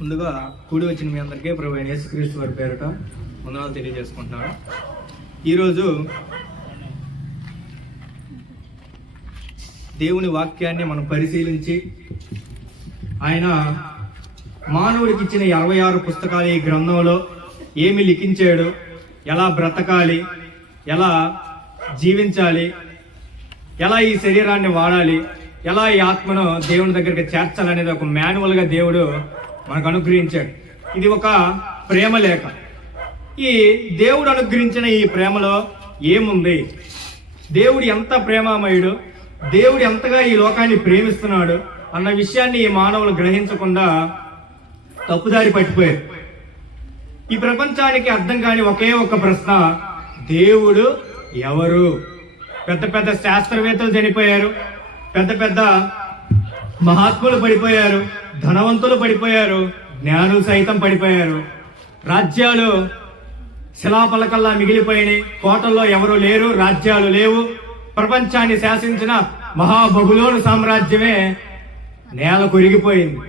ముందుగా కూడి వచ్చిన మీ అందరికీ ప్రభు అయిన యేసుక్రీస్తు వారి పేరిట వందనాలు తెలియజేసుకుంటున్నాను. ఈరోజు దేవుని వాక్యాన్ని మనం పరిశీలించి ఆయన మానవుడికి ఇచ్చిన 66 పుస్తకాలు ఈ గ్రంథంలో ఏమి లిఖించాడు, ఎలా బ్రతకాలి, ఎలా జీవించాలి, ఎలా ఈ శరీరాన్ని వాడాలి, ఎలా ఈ ఆత్మను దేవుని దగ్గరికి చేర్చాలనేది ఒక మాన్యువల్గా దేవుడు మనకు అనుగ్రహించాడు. ఇది ఒక ప్రేమ లేఖ. ఈ దేవుడు అనుగ్రహించిన ఈ ప్రేమలో ఏముంది, దేవుడు ఎంత ప్రేమామయుడు, దేవుడు ఎంతగా ఈ లోకాన్ని ప్రేమిస్తున్నాడు అన్న విషయాన్ని ఈ మానవులు గ్రహించకుండా తప్పుదారి పట్టిపోయారు. ఈ ప్రపంచానికి అర్థం కాని ఒకే ఒక ప్రశ్న, దేవుడు ఎవరు? పెద్ద పెద్ద శాస్త్రవేత్తలు చనిపోయారు, పెద్ద పెద్ద మహాత్ములు పడిపోయారు, ధనవంతులు పడిపోయారు, జ్ఞానులు సైతం పడిపోయారు. రాజ్యాలు శిలాపలకల్లా మిగిలిపోయినాయి, కోటల్లో ఎవరు లేరు, రాజ్యాలు లేవు. ప్రపంచాన్ని శాసించిన మహాబబులోను సామ్రాజ్యమే నేల కొరిగిపోయింది.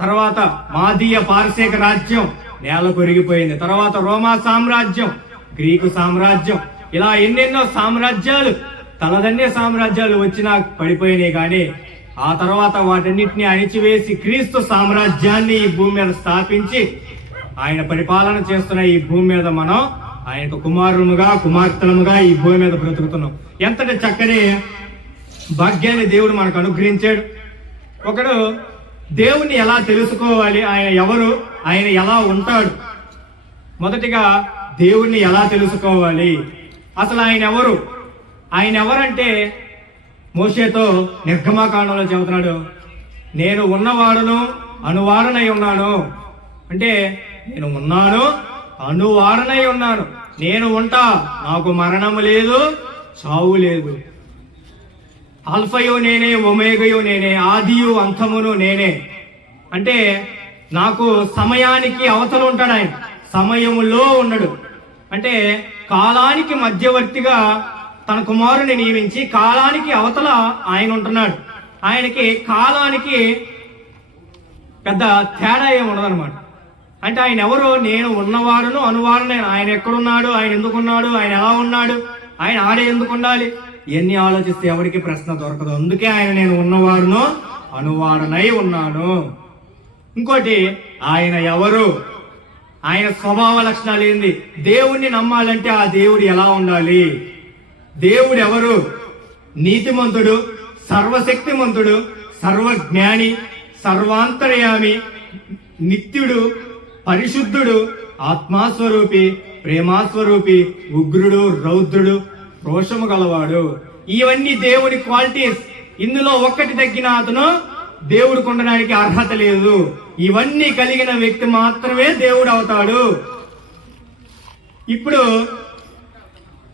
తర్వాత మాదీయ పారసీక రాజ్యం నేల కొరిగిపోయింది. తర్వాత రోమా సామ్రాజ్యం, గ్రీకు సామ్రాజ్యం, ఇలా ఎన్నెన్నో సామ్రాజ్యాలు, తలదన్నే సామ్రాజ్యాలు వచ్చినా పడిపోయినాయి. కానీ ఆ తర్వాత వాటన్నిటిని అణిచివేసి క్రీస్తు సామ్రాజ్యాన్ని ఈ భూమి మీద స్థాపించి ఆయన పరిపాలన చేస్తున్న ఈ భూమి మీద మనం ఆయనకు కుమారులుగా కుమార్తెలుగా ఈ భూమి మీద బ్రతుకుతున్నాం. ఎంతటి చక్కని భాగ్యాన్ని దేవుడు మనకు అనుగ్రహించాడు. ఒకడు దేవుణ్ణి ఎలా తెలుసుకోవాలి, ఆయన ఎవరు, ఆయన ఎలా ఉంటాడు. మొదటిగా దేవుణ్ణి ఎలా తెలుసుకోవాలి, అసలు ఆయన ఎవరు? ఆయన ఎవరంటే మోషేతో నిర్గమాకాండంలో చెబుతున్నాడు, నేను ఉన్నవాడును అనువాడనై ఉన్నాను. అంటే నేను ఉన్నాను, అనువాడనై ఉన్నాను, నేను ఉంటా, నాకు మరణము లేదు, చావు లేదు. ఆల్ఫయు నేనే, ఒమేగయు నేనే, ఆదియు అంతమును నేనే. అంటే నాకు సమయానికి అవతల ఉంటాడు ఆయన, సమయములో ఉండడు. అంటే కాలానికి మధ్యవర్తిగా తన కుమారుని నియమించి కాలానికి అవతల ఆయన ఉంటున్నాడు. ఆయనకి కాలానికి పెద్ద తేడా ఏమి ఉండదన్నమాట. అంటే ఆయన ఎవరు? నేను ఉన్నవాడును అనువాడును. ఆయన ఎక్కడున్నాడు, ఆయన ఎందుకున్నాడు, ఆయన ఎలా ఉన్నాడు, ఆయన ఆడే ఎందుకు ఉండాలి, ఎన్ని ఆలోచిస్తే ఎవరికి ప్రశ్న దొరకదు. అందుకే ఆయన నేను ఉన్నవాడును అనువాడనై ఉన్నాను. ఇంకోటి, ఆయన ఎవరు, ఆయన స్వభావ లక్షణాలు ఏంది, దేవుణ్ణి నమ్మాలంటే ఆ దేవుడు ఎలా ఉండాలి, దేవుడు ఎవరు? నీతిమంతుడు, సర్వశక్తిమంతుడు, సర్వజ్ఞాని, సర్వాంతర్యామి, నిత్యుడు, పరిశుద్ధుడు, ఆత్మాస్వరూపి, ప్రేమాస్వరూపి, ఉగ్రుడు, రౌద్రుడు, రోషము గలవాడు. ఇవన్నీ దేవుడి క్వాలిటీస్. ఇందులో ఒక్కటి తగ్గిన అతను దేవుడు ఉండడానికి అర్హత లేదు. ఇవన్నీ కలిగిన వ్యక్తి మాత్రమే దేవుడు అవుతాడు. ఇప్పుడు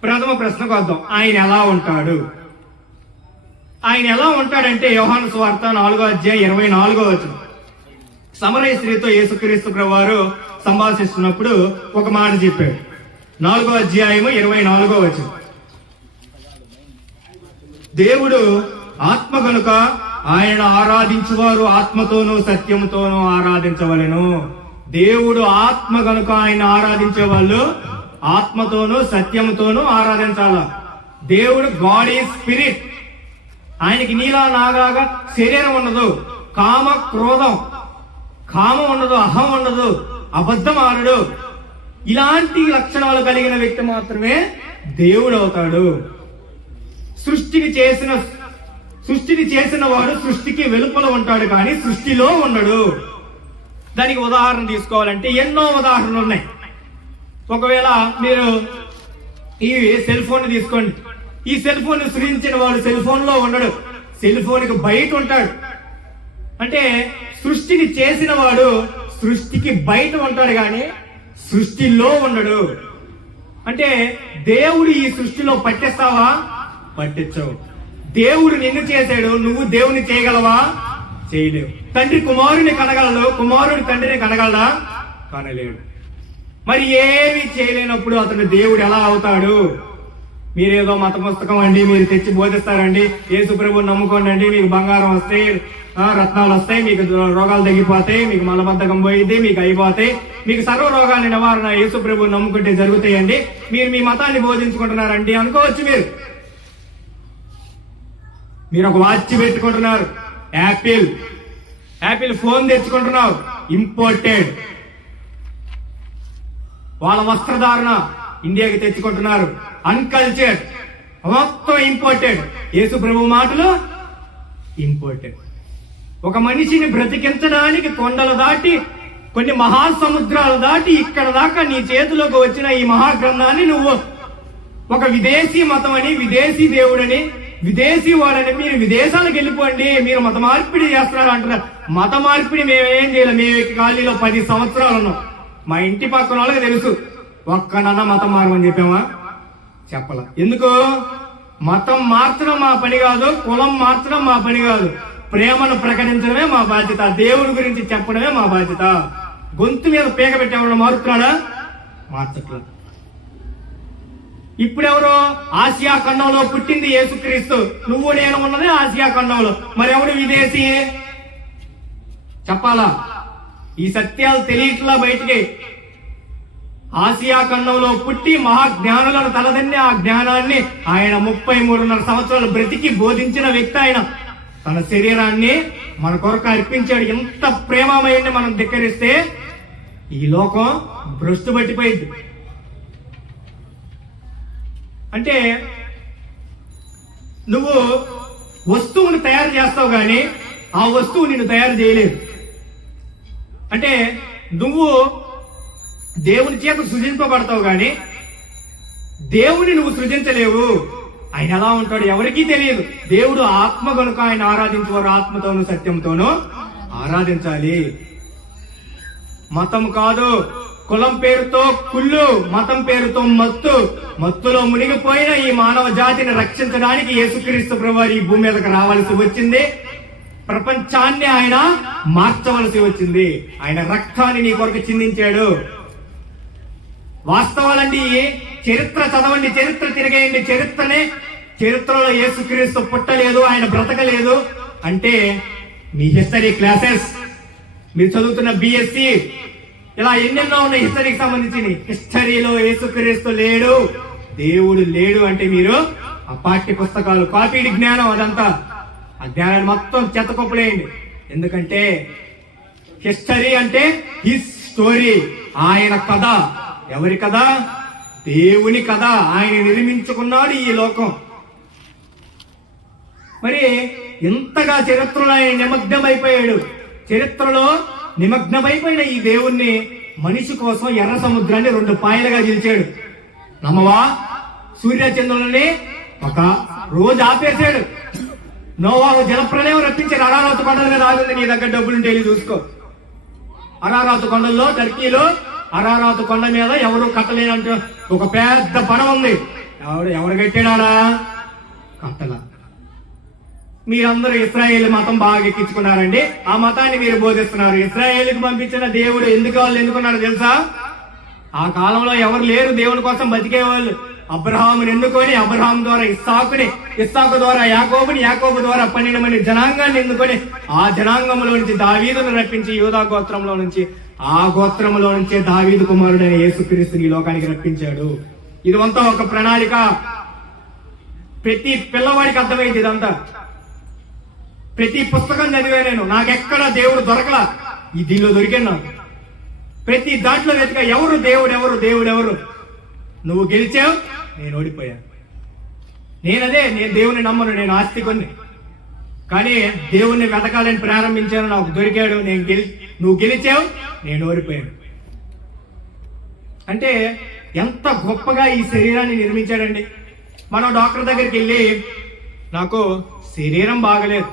ప్రథమ ప్రశ్నకు వద్దాం, ఆయన ఎలా ఉంటాడు? ఆయన ఎలా ఉంటాడంటే యోహాను సువార్త 4:24 సమరయ స్త్రీతో యేసుక్రీస్తు ప్రభువారు సంభాషిస్తున్నప్పుడు ఒక మాట చెప్పాడు. 4:24 దేవుడు ఆత్మ కనుక ఆయన ఆరాధించువారు ఆత్మతోనూ సత్యముతోనూ ఆరాధించవలెను. దేవుడు ఆత్మ కనుక ఆయన ఆరాధించే వాళ్ళు ఆత్మతోనూ సత్యముతోనూ ఆరాధించాల. దేవుడు గాడ్ ఈజ్ స్పిరిట్. ఆయనకి నీలా నాగాగా శరీరం ఉండదు, కామం ఉండదు, అహం ఉండదు, అబద్ధం ఆడడు. ఇలాంటి లక్షణాలు కలిగిన వ్యక్తి మాత్రమే దేవుడు అవుతాడు. సృష్టిని చేసిన వాడు సృష్టికి వెలుపల ఉంటాడు కానీ సృష్టిలో ఉండడు. దానికి ఉదాహరణ తీసుకోవాలంటే ఎన్నో ఉదాహరణలు ఉన్నాయి. ఒకవేళ మీరు ఈ సెల్ ఫోన్ తీసుకోండి. ఈ సెల్ ఫోన్ సృష్టించిన వాడు సెల్ ఫోన్ లో ఉండడు, సెల్ ఫోన్కి బయట ఉంటాడు. అంటే సృష్టిని చేసిన వాడు సృష్టికి బయట ఉంటాడు కానీ సృష్టిలో ఉండడు. అంటే దేవుడు ఈ సృష్టిలో పట్టిస్తావా? పట్టించవు. దేవుడు నిన్ను చేశాడు, నువ్వు దేవుని చేయగలవా? చేయలేవు. తండ్రి కుమారుని కనగలడు, కుమారుడి తండ్రిని కనగలడా? కనలేడు. మరి ఏమి చేయలేనప్పుడు అతను దేవుడు ఎలా అవుతాడు? మీరేదో మత పుస్తకం అండి మీరు తెచ్చి బోధిస్తారండి, యేసు ప్రభువుని నమ్ముకోండి అండి, మీకు బంగారం వస్తాయి, రత్నాలు వస్తాయి, మీకు రోగాలు తగ్గిపోతాయి, మీకు మలబద్ధకం పోయిద్ది, మీకు అయిపోతాయి, మీకు సర్వ రోగాల నివారణ యేసు ప్రభువుని నమ్ముకుంటే జరుగుతాయండి, మీరు మీ మతాన్ని బోధించుకుంటున్నారండి అనుకోవచ్చు. మీరు ఒక వాచ్ పెట్టుకుంటున్నారు, యాపిల్ ఫోన్ తెచ్చుకుంటున్నారు, ఇంపోర్టెడ్. వాళ్ళ వస్త్రధారణ ఇండియాకి తెచ్చుకుంటున్నారు, అన్కల్చర్డ్, మొత్తం ఇంపోర్టెడ్. యేసు ప్రభు మాటలు ఇంపోర్టెడ్. ఒక మనిషిని బ్రతికించడానికి కొండలు దాటి, కొన్ని మహాసముద్రాలు దాటి ఇక్కడ దాకా నీ చేతిలోకి వచ్చిన ఈ మహాగ్రంథాన్ని నువ్వు ఒక విదేశీ మతం అని, విదేశీ దేవుడని, విదేశీ వాడని, మీరు విదేశాలకు వెళ్ళిపోండి, మీరు మత మార్పిడి చేస్తున్నారు అంటున్నారు. మత మార్పిడి మేమేం చేయలేం. మేము ఖాళీలో 10 సంవత్సరాలు ఉన్నాం. మా ఇంటి పక్కన వాళ్ళకి తెలుసు, ఒక్కనన్నా మతం మారమని చెప్పామా? చెప్పాల. ఎందుకు? మతం మార్చడం మా పని కాదు, కులం మార్చడం మా పని కాదు, ప్రేమను ప్రకటించడమే మా బాధ్యత, దేవుడి గురించి చెప్పడమే మా బాధ్యత. గొంతు మీద పీక పెట్టేవాడు మారుతున్నాడా? మార్చట్లేదు. ఇప్పుడెవరో ఆసియా ఖండంలో పుట్టింది యేసుక్రీస్తు, నువ్వు నేను ఉన్నదే ఆసియా ఖండంలో, మరి ఎవడు విదేశీ? చెప్పాలా? ఈ సత్యాలు తెలియట్లా బయటికి. ఆసియా ఖండంలో పుట్టి మహాజ్ఞానులను తలదన్ని ఆ జ్ఞానాన్ని ఆయన 33.5 సంవత్సరాలు బ్రతికి బోధించిన వ్యక్తి. ఆయన తన శరీరాన్ని మన కొరకు అర్పించాడు. ఎంత ప్రేమమయ్యండి మనం ధిక్కరిస్తే ఈ లోకం భ్రష్టు పట్టిపోయింది. అంటే నువ్వు వస్తువుని తయారు చేస్తావు కానీ ఆ వస్తువు నిన్ను తయారు చేయలేదు. అంటే నువ్వు దేవుని చేత సృజింపబడతావు కానీ దేవుని నువ్వు సృజించలేవు. ఆయన ఎలా ఉంటాడు ఎవరికీ తెలియదు. దేవుడు ఆత్మ కనుక ఆయన ఆరాధించేవారు ఆత్మతోనూ సత్యంతోనూ ఆరాధించాలి. మతం కాదు, కులం పేరుతో కుళ్ళు, మతం పేరుతో మత్తులో మునిగిపోయిన ఈ మానవ జాతిని రక్షించడానికి యేసుక్రీస్తు ప్రభువారు ఈ భూమి మీదకి రావాల్సి వచ్చింది. ప్రపంచాన్ని ఆయన మార్చవలసి వచ్చింది. ఆయన రక్తాన్ని నీ కొరకు చిందించాడు. వాస్తవాలండి. చరిత్ర చదవండి, చరిత్ర తిరిగేయండి. చరిత్రలో యేసుక్రీస్తు పుట్టలేదు, ఆయన బ్రతకలేదు అంటే మీ హిస్టరీ క్లాసెస్ మీరు చదువుతున్న బిఎస్సి ఇలా ఎన్నెన్నో ఉన్నాయి హిస్టరీకి సంబంధించి. హిస్టరీలో యేసుక్రీస్తు లేడు, దేవుడు లేడు అంటే మీరు ఆ పాఠ్య పుస్తకాలు కాపీడి జ్ఞానం, అదంతా ఆ జ్ఞానాన్ని మొత్తం చెత్తకొప్పలేయండి. ఎందుకంటే హిస్టరీ అంటే హిస్ స్టోరీ, ఆయన కథ. ఎవరి కథ? దేవుని కథ. ఆయన నిర్మించుకున్నాడు ఈ లోకం. మరి ఎంతగా చరిత్రలో ఆయన నిమగ్నమైపోయాడు. చరిత్రలో నిమగ్నమైపోయిన ఈ దేవుణ్ణి మనిషి కోసం ఎర్ర సముద్రాన్ని 2 పాయలుగా గెలిచాడు. నమ్మవా? సూర్యచంద్రులని ఒక రోజు ఆపేశాడు. నోవాహు జలప్రలయం రప్పించాడు. అరారాతు కొండల మీద ఆగింది. నీ దగ్గర డబ్బులుంటే వెళ్ళి చూసుకో. అరారాతు కొండల్లో, టర్కీలో అరారాతు కొండ మీద ఎవరు కట్టలేనంటూ ఒక పెద్ద పనం ఉంది. ఎవరు కట్టాడా? కట్టల. మీరందరూ ఇశ్రాయేల్ మతం బాగా ఎక్కించుకున్నారండి. ఆ మతాన్ని మీరు బోధిస్తున్నారు. ఇశ్రాయేల్కి పంపించిన దేవుడు వాళ్ళు ఎందుకున్నారో తెలుసా? ఆ కాలంలో ఎవరు లేరు దేవుని కోసం బతికేవాళ్ళు. అబ్రహాముని ఎన్నుకొని, అబ్రహాం ద్వారా ఇస్సాకు ద్వారా యాకోబుని, యాకోబు ద్వారా 12 మంది జనాంగాన్ని ఎన్నుకొని ఆ జనాంగంలో నుంచి దావీదును రప్పించి యూదా గోత్రంలో నుంచి, ఆ గోత్రంలో నుంచే దావీదు కుమారుడైన యేసుక్రీస్తుని ఈ లోకానికి రప్పించాడు. ఇదంతా ఒక ప్రణాళిక. ప్రతి పిల్లవాడికి అర్థమైంది ఇదంతా. ప్రతి పుస్తకం చదివా నేను, నాకెక్కడ దేవుడు దొరకలా. ఈ దీనిలో దొరికాను. ప్రతి దాంట్లో వెతిక ఎవరు దేవుడు, ఎవరు. నువ్వు గెలిచావు, నేను ఓడిపోయాను. నేను దేవుని నమ్మను, నేను ఆస్తికుని. కానీ దేవుణ్ణి వెతకాలని ప్రారంభించాను, నాకు దొరికాడు. నువ్వు గెలిచావు, నేను ఓడిపోయాను. అంటే ఎంత గొప్పగా ఈ శరీరాన్ని నిర్మించాడండి. మనం డాక్టర్ దగ్గరికి వెళ్ళి, నాకు శరీరం బాగలేదు,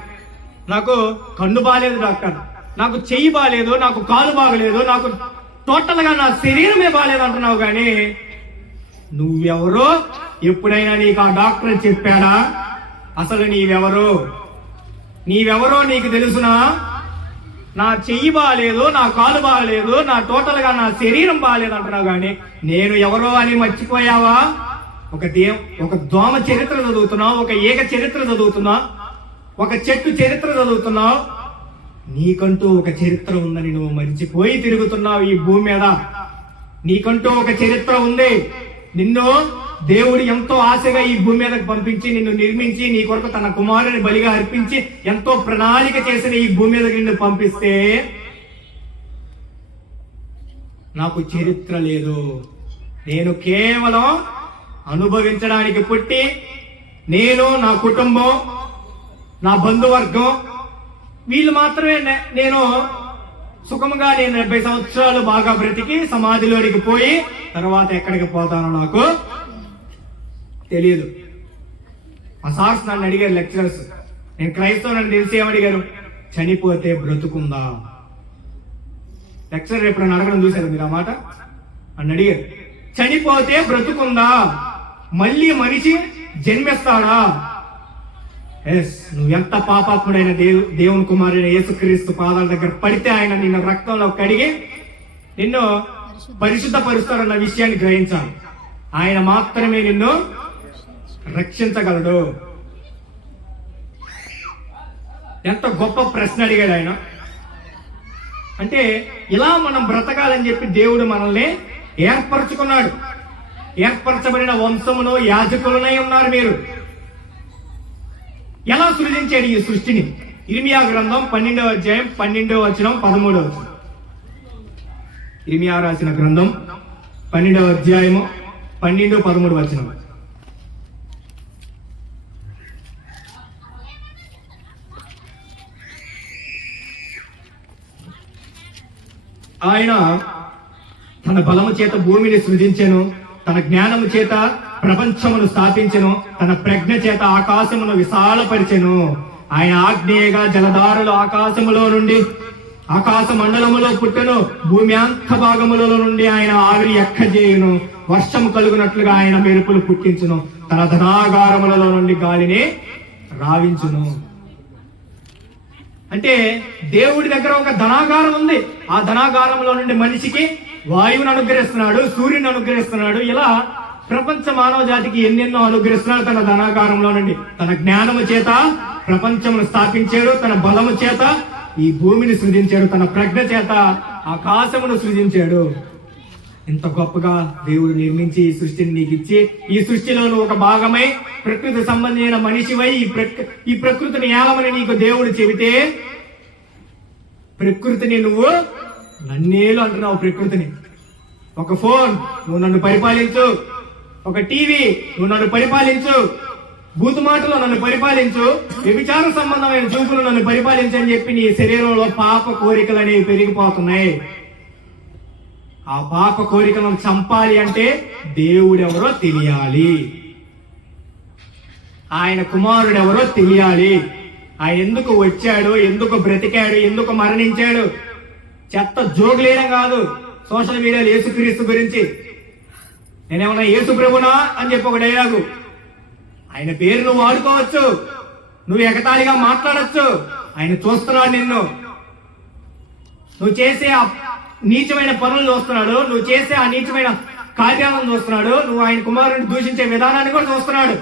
నాకు కన్ను బాగలేదు డాక్టర్, నాకు చెయ్యి బాగలేదు, నాకు కాలు బాగలేదు, నాకు టోటల్గా నా శరీరమే బాగలేదు అంటున్నావు. కానీ నువ్వెవరో ఎప్పుడైనా నీకు ఆ డాక్టర్ చెప్పాడా? అసలు నీవెవరో నీకు తెలుసునా? నా చెయ్యి బాగలేదు, నా కాలు బాగలేదు, నా టోటల్గా నా శరీరం బాగలేదు అంటున్నావు. కానీ నేను ఎవరో అని మర్చిపోయావా? ఒక దోమ చరిత్ర చదువుతున్నావు, ఒక ఈగ చరిత్ర చదువుతున్నావు, ఒక చెట్టు చరిత్ర చదువుతున్నావు. నీకంటూ ఒక చరిత్ర ఉందని నువ్వు మరిచిపోయి తిరుగుతున్నావు ఈ భూమి మీద. నీకంటూ ఒక చరిత్ర ఉంది. నిన్ను దేవుడు ఎంతో ఆశగా ఈ భూమి మీదకి పంపించి, నిన్ను నిర్మించి, నీ కొరకు తన కుమారుని బలిగా అర్పించి ఎంతో ప్రణాళిక చేసిన ఈ భూమి మీదకి నిన్ను పంపిస్తే నాకు చరిత్ర లేదు, నేను కేవలం అనుభవించడానికి పుట్టి, నేను, నా కుటుంబం, నా బంధువర్గం, వీళ్ళు మాత్రమే నేను సుఖంగా నేను 70 సంవత్సరాలు బాగా బ్రతికి సమాధిలోనికి పోయి తర్వాత ఎక్కడికి పోతానో నాకు తెలియదు. మా సార్స్ నన్ను అడిగారు, లెక్చరర్స్, నేను క్రైస్తవు నన్ను తెలిసి ఏమడిగారు, చనిపోతే బ్రతుకుందా? లెక్చరర్ ఎప్పుడైనా అడగడం చూశారు మీరు ఆ మాట? నన్ను అడిగారు, చనిపోతే బ్రతుకుందా, మళ్ళీ మనిషి జన్మిస్తాడా? ఎస్, నువ్వు ఎంత పాపాత్ముడైన దేవుని కుమారుడైన యేసుక్రీస్తు పాదాల దగ్గర పడితే ఆయన నిన్ను రక్తంలో కడిగి నిన్ను పరిశుద్ధపరుస్తాడన్న విషయాన్ని గ్రహించాలి. ఆయన మాత్రమే నిన్ను రక్షించగలడు. ఎంత గొప్ప ప్రశ్న అడిగాడు ఆయన. అంటే ఇలా మనం బ్రతకాలని చెప్పి దేవుడు మనల్ని ఏర్పరచుకున్నాడు. ఏర్పరచబడిన వంశములో యాజకులనై ఉన్నారు మీరు. ఎలా సృజించాడు ఈ సృష్టిని? ఇర్మియా గ్రంథం 12వ అధ్యాయం 12వ వచనం 13వ వచనం. ఇర్మియా రాసిన గ్రంథం 12వ అధ్యాయము 12, 13 వచనం. ఆయన తన బలము చేత భూమిని సృజించెను, తన జ్ఞానము చేత ప్రపంచమును స్థాపించెను, తన ప్రజ్ఞ చేత ఆకాశమును విశాలపరిచెను. ఆయన ఆగ్నేయగా జలధారలు ఆకాశ మండలములో పుట్టెను, భూమి అంత భాగములలో నుండి ఆయన ఆవిరి ఎక్కజేయును, వర్షము కలుగునట్లుగా ఆయన మెరుపులు పుట్టించును, తన ధనాగారములలో నుండి గాలిని రావించును. అంటే దేవుడి దగ్గర ఒక ధనాగారం ఉంది. ఆ ధనాగారంలో నుండి మనిషికి వాయువును అనుగ్రహిస్తున్నాడు, సూర్యుని అనుగ్రహిస్తున్నాడు. ఇలా ప్రపంచ మానవ జాతికి ఎన్నెన్నో అనుగ్రహిస్తున్నాడు. తన ధనాగారంలో నుండి తన జ్ఞానము చేత ప్రపంచమును స్థాపించాడు, తన బలము చేత ఈ భూమిని సృజించాడు, తన ప్రజ్ఞ చేత ఆకాశమును సృజించాడు. ఇంత గొప్పగా దేవుడు నిర్మించి ఈ సృష్టిని నీకు ఇచ్చి, ఈ సృష్టిలో నువ్వు ఒక భాగమై ప్రకృతి సంబంధించిన మనిషివై ఈ ప్రకృతిని ఏలమని నీకు దేవుడు చెబితే, ప్రకృతిని నువ్వు నన్నేలు అంటున్నావు. ప్రకృతిని ఒక ఫోన్ నువ్వు నన్ను పరిపాలించు, ఒక టీవీ నువ్వు నన్ను పరిపాలించు, బూతు మాటలు నన్ను పరిపాలించు, వ్యభిచార సంబంధమైన చూపులు నన్ను పరిపాలించు అని చెప్పి నీ శరీరంలో పాప కోరికలు అనేవి పెరిగిపోతున్నాయి. ఆ పాప కోరికలను చంపాలి అంటే దేవుడెవరో తెలియాలి, ఆయన కుమారుడెవరో తెలియాలి. ఆయన ఎందుకు వచ్చాడు, ఎందుకు బ్రతికాడు, ఎందుకు మరణించాడు. చెత్త జోగులేయడం కాదు సోషల్ మీడియాలో యేసుక్రీస్తు గురించి. నేనేమన్నా యేసు ప్రభునా అని చెప్పి ఒక డైలాగు, ఆయన పేరు నువ్వు వాడుకోవచ్చు, నువ్వు ఎగతాళిగా మాట్లాడచ్చు. ఆయన చూస్తున్నాడు నిన్ను, నువ్వు చేసే ఆ నీచమైన పనులు చూస్తున్నాడు, నువ్వు చేసే ఆ నీచమైన కార్యాలను చూస్తున్నాడు, నువ్వు ఆయన కుమారుని దూషించే విధానాన్ని కూడా చూస్తున్నాడు.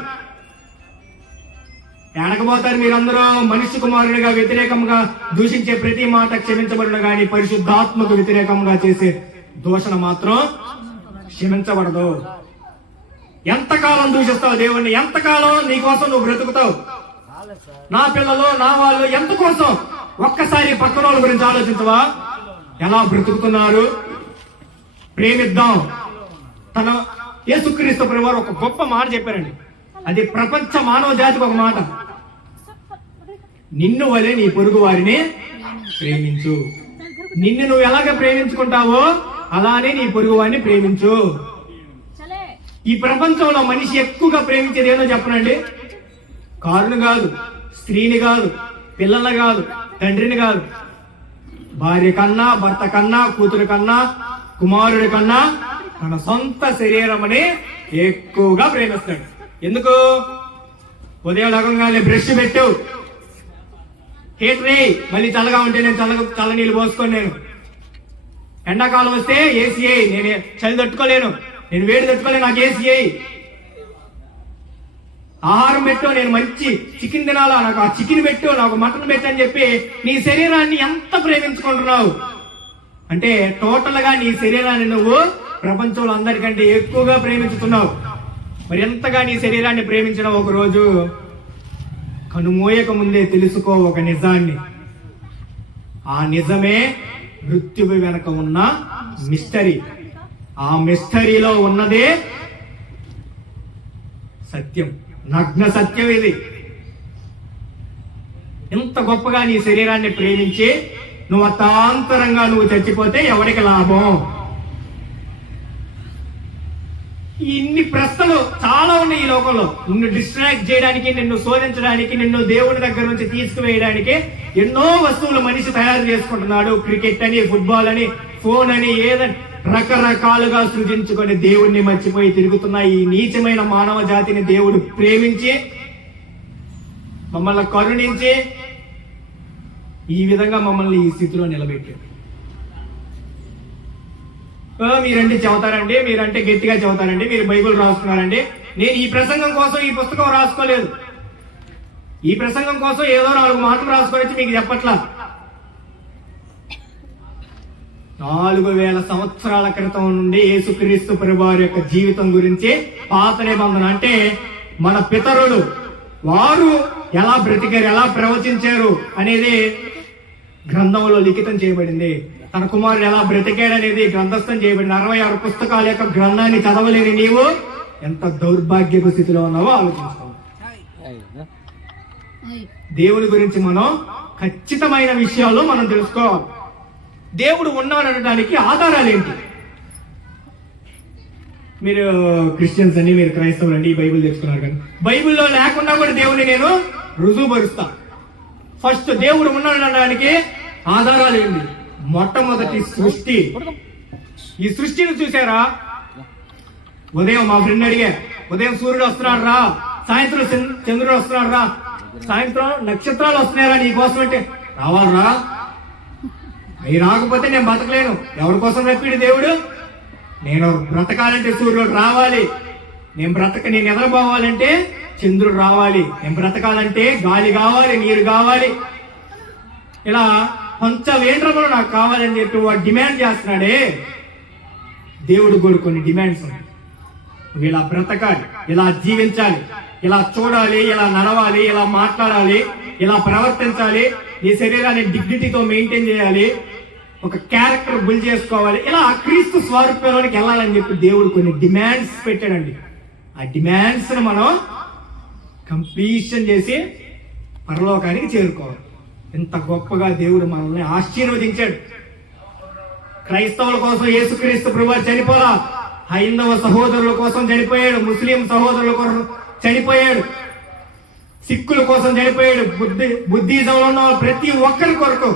ఎనకపోతారు మీరందరూ. మనిషి కుమారుడిగా వ్యతిరేకంగా దూషించే ప్రతి మాట క్షమించబడిన కానీ పరిశుద్ధాత్మకు వ్యతిరేకంగా చేసే దూషణ మాత్రం క్షమించబడదు. ఎంతకాలం దూషిస్తావు దేవుణ్ణి? ఎంతకాలం నీ కోసం నువ్వు బ్రతుకుతావు? నా పిల్లలు, నా వాళ్ళు ఎంత కోసం? ఒక్కసారి పక్కన వాళ్ళ గురించి ఆలోచించవా? ఎలా బ్రతుకుతున్నారు? ప్రేమిద్దాం. తన యేసుక్రీస్తు ప్రభువారు ఒక గొప్ప మాట చెప్పారండి. అది ప్రపంచ మానవ జాతికి ఒక మాట. నిన్ను వలె నీ పొరుగు వారిని ప్రేమించు. నిన్ను నువ్వు ఎలాగ ప్రేమించుకుంటావో అలానే నీ పొరుగు వారిని ప్రేమించు. ఈ ప్రపంచంలో మనిషి ఎక్కువగా ప్రేమించేది ఏదో చెప్పనండి. కారుని కాదు, స్త్రీని కాదు, పిల్లల్ని కాదు, తండ్రిని కాదు, భార్య కన్నా, భర్త కన్నా, కూతురు కన్నా, కుమారుడి కన్నా తన సొంత శరీరం అని ఎక్కువగా ప్రేమిస్తాడు. ఎందుకు? ఉదయం లగంగానే బ్రష్ పెట్టు, హీటర్ మళ్ళీ చల్లగా ఉంటే నేను చల్ల నీళ్ళు పోసుకొని, నేను ఎండాకాలం వస్తే ఏసీ, నేను చలి తట్టుకోలేను, నేను వేడి తట్టుకోలేను, నాకు ఏసీ. ఆహారం పెట్టు, నేను మంచి చికెన్ తినాలా, నాకు ఆ చికెన్ పెట్టు, నాకు మటన్ పెట్టు అని చెప్పి నీ శరీరాన్ని ఎంత ప్రేమించుకుంటున్నావు అంటే టోటల్ గా నీ శరీరాన్ని నువ్వు ప్రపంచంలో అందరికంటే ఎక్కువగా ప్రేమించుతున్నావు. మరి ఎంతగా నీ శరీరాన్ని ప్రేమించడం ఒక రోజు కనుమోయక ముందే తెలుసుకో ఒక నిజాన్ని. ఆ నిజమే మృత్యువు వెనక ఉన్న మిస్టరీ. ఆ మిస్టరీలో ఉన్నదే సత్యం, నగ్న సత్యం. ఇది ఎంత గొప్పగా నీ శరీరాన్ని ప్రేమించి నువ్వు అతాంతరంగా నువ్వు చచ్చిపోతే ఎవరికి లాభం? ఇన్ని ప్రశ్నలు చాలా ఉన్నాయి ఈ లోకంలో. నిన్ను డిస్ట్రాక్ట్ చేయడానికి, నిన్ను శోధించడానికి, నిన్ను దేవుని దగ్గర నుంచి తీసుకువేయడానికి ఎన్నో వస్తువులు మనిషి తయారు చేసుకుంటున్నాడు. క్రికెట్ అని, ఫుట్బాల్ అని, ఫోన్ అని, ఏదని రకరకాలుగా సృజించుకొని దేవుణ్ణి మర్చిపోయి తిరుగుతున్న ఈ నీచమైన మానవ జాతిని దేవుడు ప్రేమించి మమ్మల్ని కరుణించి ఈ విధంగా మమ్మల్ని ఈ స్థితిలో నిలబెట్టాడు. మీరంటే చదువుతారండి, మీరంటే గట్టిగా చదువుతారండి, మీరు బైబిల్ రాసుకున్నారండి. నేను ఈ ప్రసంగం కోసం ఈ పుస్తకం రాసుకోలేదు. ఈ ప్రసంగం కోసం ఏదో 4 మాటలు రాసుకొని మీకు చెప్పట్లా. 4000 సంవత్సరాల క్రితం నుండి యేసుక్రీస్తు ప్రభువారి యొక్క జీవితం గురించి పాత నిబంధన అంటే మన పితరులు వారు ఎలా బ్రతికారు, ఎలా ప్రవచించారు అనేది గ్రంథంలో లిఖితం చేయబడింది. తన కుమారుడు ఎలా బ్రతికాడు అనేది గ్రంథస్థం చేయబడింది. 66 పుస్తకాల యొక్క గ్రంథాన్ని చదవలేని నీవు ఎంత దౌర్భాగ్యపు స్థితిలో ఉన్నావో ఆలోచించుకో. దేవుడి గురించి మనం ఖచ్చితమైన విషయాల్లో మనం తెలుసుకోవాలి. దేవుడు ఉన్నాడు అనడానికి ఆధారాలు ఏంటి? మీరు క్రిస్టియన్స్ అని, మీరు క్రైస్తవులు అండి, ఈ బైబిల్ తెచ్చుకున్నారు కానీ బైబిల్లో లేకుండా కూడా దేవుడిని నేను రుజువుపరుస్తా. ఫస్ట్ దేవుడు ఉన్నాడు అనడానికి ఆధారాలు ఏంటి? మొట్టమొదటి సృష్టి. ఈ సృష్టిని చూసారా? ఉదయం మా ఫ్రెండ్ అడిగా, ఉదయం సూర్యుడు వస్తున్నాడు రా, సాయంత్రం చంద్రుడు వస్తున్నాడు రా, సాయంత్రం నక్షత్రాలు వస్తున్నాయరా నీ కోసం అంటే రావాలరా, అవి రాకపోతే నేను బతకలేను. ఎవరి కోసం చెప్పాడు దేవుడు? నేను బ్రతకాలంటే సూర్యుడు రావాలి, నేను ఎదరపోవాలంటే చంద్రుడు రావాలి, నేను బ్రతకాలంటే గాలి కావాలి, నీరు కావాలి, ఇలా పంచవేంద్రములు నాకు కావాలని చెప్పి వాడు డిమాండ్ చేస్తున్నాడే. దేవుడు కూడా కొన్ని డిమాండ్స్ ఉన్నాయి. ఇలా బ్రతకాలి, ఇలా జీవించాలి, ఇలా చూడాలి, ఇలా నడవాలి, ఇలా మాట్లాడాలి, ఇలా ప్రవర్తించాలి, నీ శరీరాన్ని డిగ్నిటీతో మెయింటైన్ చేయాలి, ఒక క్యారెక్టర్ బిల్డ్ చేసుకోవాలి, ఇలా క్రీస్తు స్వరూపంలోకి వెళ్ళాలని చెప్పి దేవుడు కొన్ని డిమాండ్స్ పెట్టాడండి. ఆ డిమాండ్స్ ని మనం కంప్లీషన్ చేసి పరలోకానికి చేరుకోవాలి. ఎంత గొప్పగా దేవుడు మనల్ని ఆశీర్వదించాడు. క్రైస్తవుల కోసం యేసుక్రీస్తు ప్రభువు చనిపోలా, హైందవ సహోదరుల కోసం చనిపోయాడు, ముస్లిం సహోదరుల కోసం చనిపోయాడు, సిక్కుల కోసం చనిపోయాడు, బుద్ధిజంలో ఉన్న ప్రతి ఒక్కరి కొరకు,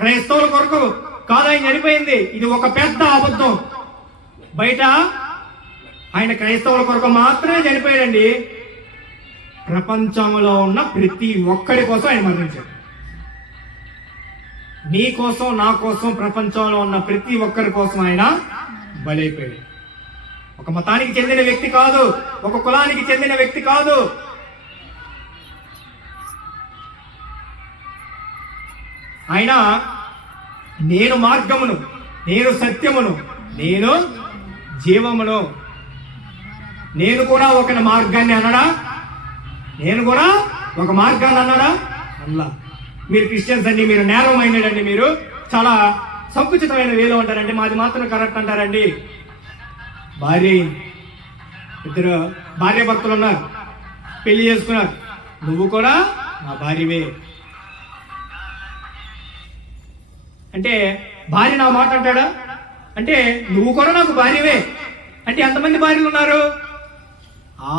క్రైస్తవుల కొరకు కాదు ఆయన చనిపోయింది. ఇది ఒక పెద్ద అబద్ధం. బయట ఆయన క్రైస్తవుల కొరకు మాత్రమే చనిపోయాడండి. ప్రపంచంలో ఉన్న ప్రతి ఒక్కరి కోసం ఆయన మరణించాడు. నీ కోసం, నా కోసం, ప్రపంచంలో ఉన్న ప్రతి ఒక్కరి కోసం ఆయన బలైపోయాడు. ఒక మతానికి చెందిన వ్యక్తి కాదు, ఒక కులానికి చెందిన వ్యక్తి కాదు. ఆయన నేను మార్గమును, నేను సత్యమును, నేను జీవమును. నేను కూడా ఒక మార్గాన్ని అన్నాడా? నేను కూడా ఒక మార్గాన్ని అన్నాడా? అల్లా. మీరు క్రిస్టియన్స్ అండి, మీరు నేరో మైండెడ్ అండి, మీరు చాలా సంకుచితమైన వేలో ఉంటారండి, మాది మాత్రం కరెక్ట్ అంటారండి. ఇద్దరు భార్య భర్తలు ఉన్నారు, పెళ్లి చేసుకున్నారు, నువ్వు కూడా నా భార్యవే అంటే భార్య నా మాట అంటాడా? అంటే నువ్వు కూడా నాకు భార్యవే అంటే ఎంతమంది భార్యలు ఉన్నారు?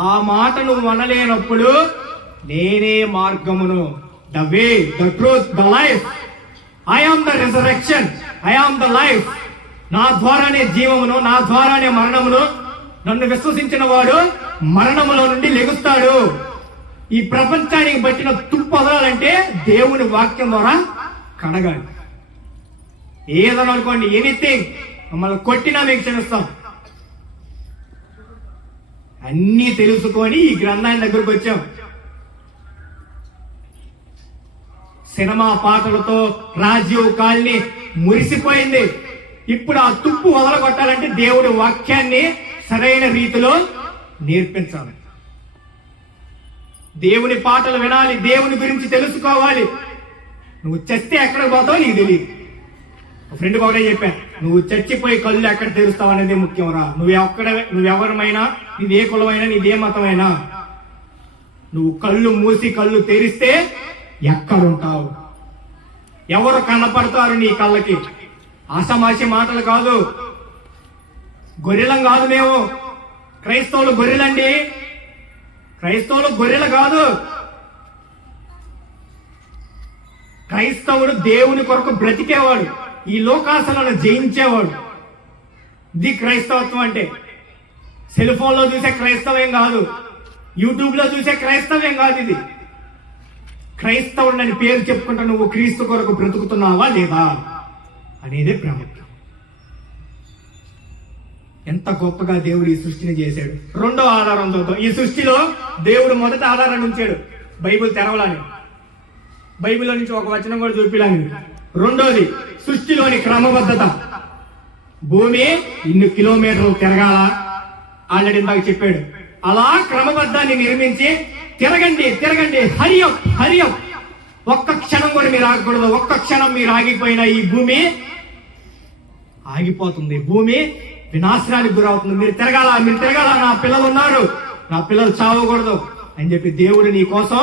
ఆ మాట నువ్వు అనలేనప్పుడు నేనే మార్గమును, the way, the truth, the life, I am the resurrection, I am the life. నా ద్వారానే జీవమును, నా ద్వారానే మరణమును. నన్ను విశ్వసించిన వాడు మరణములో నుండి లెగుస్తాడు. ఈ ప్రపంచానికి పట్టిన తుప్పు వదలాలంటే దేవుని వాక్యం ద్వారా కడగాలి. ఏదైనా అనుకోండి, ఎనీథింగ్, మమ్మల్ని కొట్టినా మీకు క్షమిస్తాం. అన్నీ తెలుసుకొని ఈ గ్రంథాన్ని దగ్గరకు వచ్చాం. సినిమా పాటలతో రాజీవ్ కాలనీ మురిసిపోయింది. ఇప్పుడు ఆ తుప్పు వదలగొట్టాలంటే దేవుడి వాక్యాన్ని సరైన రీతిలో నేర్పించాలి. దేవుని పాటలు వినాలి, దేవుని గురించి తెలుసుకోవాలి. నువ్వు చస్తే ఎక్కడికి పోతావు నీకు తెలియదు. ఫ్రెండ్కి ఒకటే చెప్పాను, నువ్వు చచ్చిపోయి కళ్ళు ఎక్కడ తెరుస్తావు అనేది ముఖ్యం రా. నువ్వెవరమైనా, నీదే కులమైనా, నీదే మతమైనా, నువ్వు కళ్ళు మూసి కళ్ళు తెరిస్తే ఎక్కడుంటావు, ఎవరు కనపడతారు నీ కళ్ళకి. ఆషామాషి మాటలు కాదు. గొర్రెలం కాదు మేము. క్రైస్తవులు గొర్రెలండి. క్రైస్తవులు గొర్రెలు కాదు. క్రైస్తవుడు దేవుని కొరకు బ్రతికేవాడు, ఈ లోకాసలను జయించేవాడు. ఇది క్రైస్తవత్వం అంటే. సెల్ ఫోన్లో చూసే క్రైస్తవం కాదు, యూట్యూబ్లో చూసే క్రైస్తవం కాదు. ఇది క్రైస్తవుడు అని పేరు చెప్పుకుంటా నువ్వు క్రీస్తు కొరకు బ్రతుకుతున్నావా లేదా అనేదే ప్రాముఖ్యం. ఎంత గొప్పగా దేవుడు ఈ సృష్టిని చేశాడు. రెండో ఆధారంతో ఈ సృష్టిలో దేవుడు మొదటి ఆధారాన్ని ఉంచాడు. బైబిల్ తెరవలాని, బైబిల్లో నుంచి ఒక వచనం కూడా చూపిలాని. రెండోది సృష్టిలోని క్రమబద్ధత. భూమి ఇన్ని కిలోమీటర్లు తిరగాల, ఆల్రెడీ ఇందాక చెప్పాడు. అలా క్రమబద్ధాన్ని నిర్మించి తిరగండి తిరగండి, హరియప్. ఒక్క క్షణం కూడా మీరు ఆగకూడదు. ఒక్క క్షణం మీరు ఆగిపోయినా ఈ భూమి ఆగిపోతుంది, భూమి వినాశనానికి గురవుతుంది. మీరు తిరగాల. నా పిల్లలు ఉన్నారు, నా పిల్లలు చావకూడదు అని చెప్పి దేవుడు నీ కోసం